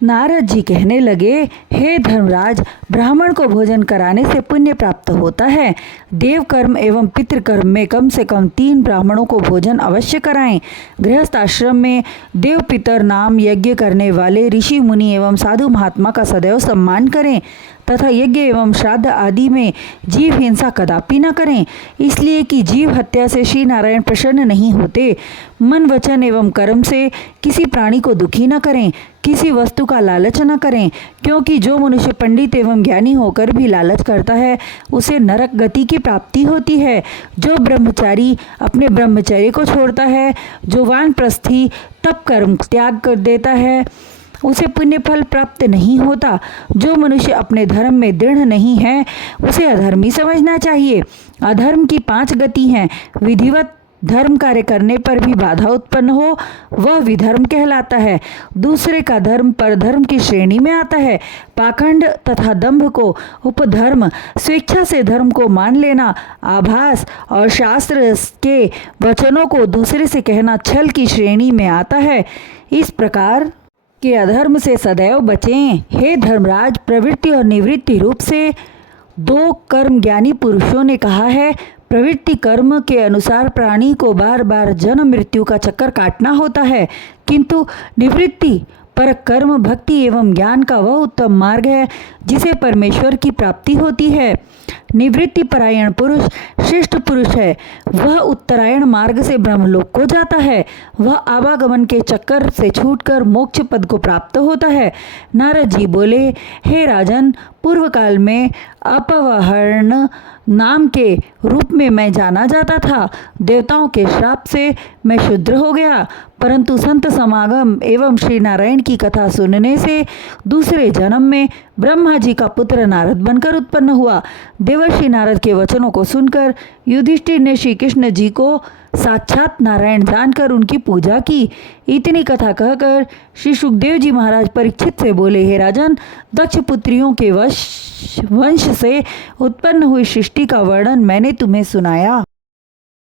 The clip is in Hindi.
नारद जी कहने लगे, हे धर्मराज, ब्राह्मण को भोजन कराने से पुण्य प्राप्त होता है। देव कर्म एवं पितृकर्म में कम से कम 3 ब्राह्मणों को भोजन अवश्य कराएं। गृहस्थ आश्रम में देव पितर नाम यज्ञ करने वाले ऋषि मुनि एवं साधु महात्मा का सदैव सम्मान करें तथा यज्ञ एवं श्राद्ध आदि में जीव हिंसा कदापि न करें, इसलिए कि जीव हत्या से श्री नारायण प्रसन्न नहीं होते। मन वचन एवं कर्म से किसी प्राणी को दुखी न करें, किसी वस्तु का लालच न करें, क्योंकि जो मनुष्य पंडित एवं ज्ञानी होकर भी लालच करता है उसे नरक गति की प्राप्ति होती है। जो ब्रह्मचारी अपने ब्रह्मचर्य को छोड़ता है, जो वानप्रस्थी तप कर्म त्याग कर देता है, उसे पुण्य फल प्राप्त नहीं होता। जो मनुष्य अपने धर्म में दृढ़ नहीं है उसे अधर्मी समझना चाहिए। अधर्म की 5 गति हैं। विधिवत धर्म कार्य करने पर भी बाधा उत्पन्न हो वह विधर्म कहलाता है। दूसरे का धर्म परधर्म की श्रेणी में आता है। पाखंड तथा दंभ को उपधर्म, स्वेच्छा से धर्म को मान लेना आभास और शास्त्र के वचनों को दूसरे से कहना छल की श्रेणी में आता है। इस प्रकार के अधर्म से सदैव बचें। हे धर्मराज, प्रवृत्ति और निवृत्ति रूप से 2 कर्म ज्ञानी पुरुषों ने कहा है। प्रवृत्ति कर्म के अनुसार प्राणी को बार बार जन्म मृत्यु का चक्कर काटना होता है, किंतु निवृत्ति पर कर्म भक्ति एवं ज्ञान का वह उत्तम मार्ग है जिसे परमेश्वर की प्राप्ति होती है। निवृत्ति परायण पुरुष श्रेष्ठ पुरुष है। वह उत्तरायण मार्ग से ब्रह्मलोक को जाता है। वह आवागमन के चक्कर से छूटकर मोक्ष पद को प्राप्त होता है। नारद जी बोले, हे राजन, पूर्व काल में अपवहरण नाम के रूप में मैं जाना जाता था। देवताओं के श्राप से मैं शूद्र हो गया, परंतु संत समागम एवं श्री नारायण की कथा सुनने से दूसरे जन्म में ब्रह्मा जी का पुत्र नारद बनकर उत्पन्न हुआ। देवर्षि नारद के वचनों को सुनकर युधिष्ठिर ने श्री कृष्ण जी को साक्षात नारायण जानकर उनकी पूजा की। इतनी कथा कहकर श्री सुखदेव जी महाराज परीक्षित से बोले, हे राजन, दक्ष पुत्रियों के वंश से उत्पन्न हुई सृष्टि का वर्णन मैंने तुम्हें सुनाया।